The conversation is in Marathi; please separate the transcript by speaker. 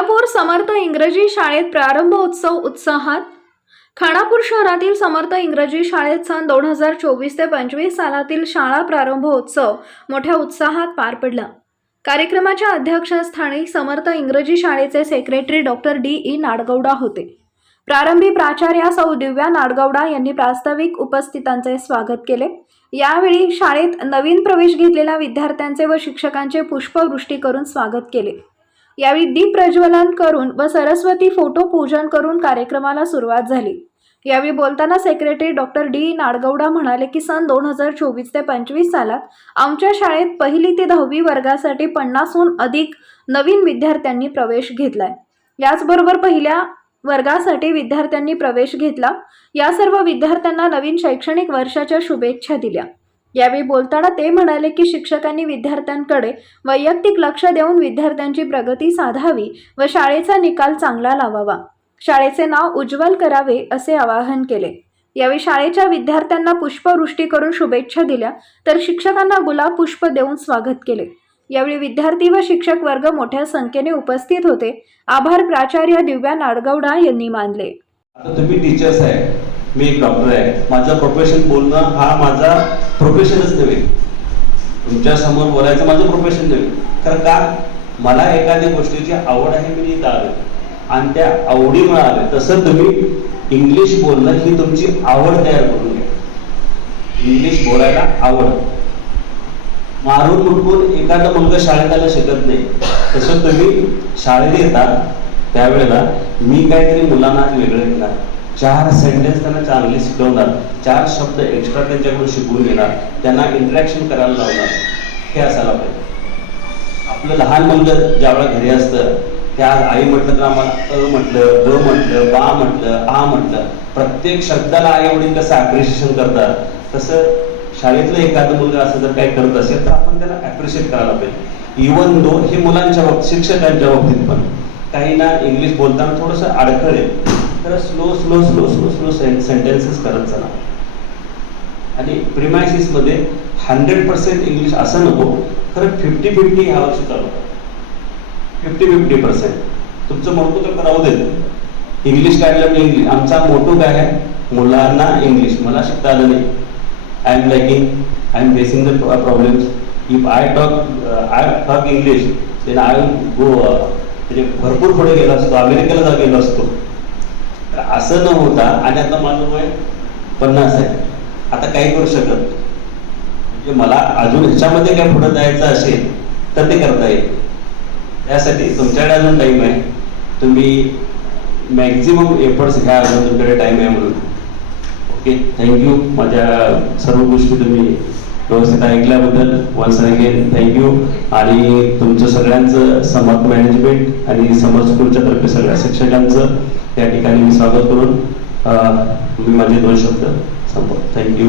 Speaker 1: समर्थ इंग्रजी शाळेत प्रारंभोत्सव उत्साहात. खानापूर शहरातील समर्थ इंग्रजी शाळेत सन दोन हजार चोवीस ते पंचवीस सालातील शाळा प्रारंभोत्सव मोठ्या उत्साहात पार पडला. कार्यक्रमाच्या अध्यक्षस्थानी समर्थ इंग्रजी शाळेचे secretary doctor D E Nadgauda होते. प्रारंभी प्राचार्या सौ दिव्या नाडगौडा यांनी प्रास्ताविक उपस्थितांचे स्वागत केले. यावेळी शाळेत नवीन प्रवेश घेतलेल्या विद्यार्थ्यांचे व शिक्षकांचे पुष्पवृष्टी करून स्वागत केले. यावेळी दीप प्रज्वलन करून व सरस्वती फोटो पूजन करून कार्यक्रमाला सुरुवात झाली. यावेळी बोलताना सेक्रेटरी डॉक्टर डी नाडगौडा म्हणाले की सन दोन हजार चोवीस ते पंचवीस सालात आमच्या शाळेत पहिली ते दहावी वर्गासाठी पन्नासहून अधिक नवीन विद्यार्थ्यांनी प्रवेश घेतलाय. याचबरोबर पहिल्या वर्गासाठी विद्यार्थ्यांनी प्रवेश घेतला. या सर्व विद्यार्थ्यांना नवीन शैक्षणिक वर्षाच्या शुभेच्छा दिल्या. यावेळी बोलताना ते म्हणाले की शिक्षकांनी विद्यार्थ्यांकडे वैयक्तिक लक्ष देऊन विद्यार्थ्यांची प्रगती साधावी व शाळेचा निकाल चांगला लावावा. शाळेचे नाव उज्ज्वल करावे असे आवाहन केले. यावेळी शाळेच्या विद्यार्थ्यांना पुष्पवृष्टी करून शुभेच्छा दिल्या तर शिक्षकांना गुलाब पुष्प देऊन स्वागत केले. यावेळी विद्यार्थी व शिक्षक वर्ग मोठ्या संख्येने उपस्थित होते. आभार प्राचार्य दिव्या नाडगौडा यांनी मानले.
Speaker 2: आता तुम्ही टीचर्स आहे मी एक डॉक्टर आहे. माझं प्रोफेशन बोलणं हा माझा प्रोफेशनच नव्हे. तुमच्यासमोर बोलायचं माझं प्रोफेशन नव्हे. तर का? मला एखाद्या गोष्टीची आवड आहे मी इथं आलो आणि त्या आवडीमुळे मिळाल्या तसं तुम्ही इंग्लिश बोलणं ही तुमची आवड तयार करून घ्या. इंग्लिश बोलायला आवड. मारून मुटकून एखादा मुलगा शाळेत आला शिकत नाही. तसं तुम्ही शाळेत येतात. त्यावेळेला मी काहीतरी मुलांना वेगळं घेणार. चार सेंटेन्स त्यांना चांगले शिकवणार. चार शब्द एक्स्ट्रा त्यांच्याकडून शिकवून घेणार त्यांना इंटरॅक्शन करायला लावणार. हे असायला पाहिजे. आपलं लहान मुलगं ज्यावेळेला घरी असतं त्या आई म्हटलं तर आम्हाला अ म्हटलं ग म्हटलं बा म्हटलं आ म्हटलं. प्रत्येक शब्दाला आई वडील कसं अप्रिशिएशन करतात? तसं शाळेतलं एखादं मुलगा असं जर काही करत असेल तर आपण त्याला अप्रिशिएट करायला पाहिजे. इवन दो हे मुलांच्या बाबतीत शिक्षकांच्या बाबतीत पण. काही ना इंग्लिश बोलताना थोडंसं अडखळ तर slow slow slow slow slow sentences करत चला. आणि प्रिमायसिसमध्ये हंड्रेड पर्सेंट इंग्लिश असं नको खरं फिफ्टी फिफ्टी ह्या वर्षी चालू फिफ्टी फिफ्टी पर्सेंट तुमचं मोठं तर करावं देत इंग्लिश काढलं म्हणजे इंग्लिश आमचा मोठो काय आहे? मुलांना इंग्लिश मला शिकता आलं नाही. I am lacking I am facing the problems if I talk I talk English then I go म्हणजे भरपूर पुढे गेलो असतो. अमेरिकेला जा गेलो असतो. तर असं न होता आणि आता माझं वय पन्नास आहे. आता काही करू शकत म्हणजे मला अजून ह्याच्यामध्ये काय पुढे जायचं असेल तर ते करता येईल. त्यासाठी तुमच्याकडे अजून टाईम आहे. तुम्ही मॅक्झिमम एफर्ट्स घ्या अजून तुमच्याकडे टाईम आहे म्हणून. ओके थँक्यू माझ्या सर्व गोष्टी तुम्ही व्यवस्थित ऐकल्याबद्दल वन्स अगेन थँक्यू आणि तुमचं सगळ्यांचं समर्थ मॅनेजमेंट आणि समर्थ स्कूलच्या तर्फे सगळ्या शिक्षकांचं त्या ठिकाणी मी स्वागत करून मी माझे दोन शब्द संपव थँक्यू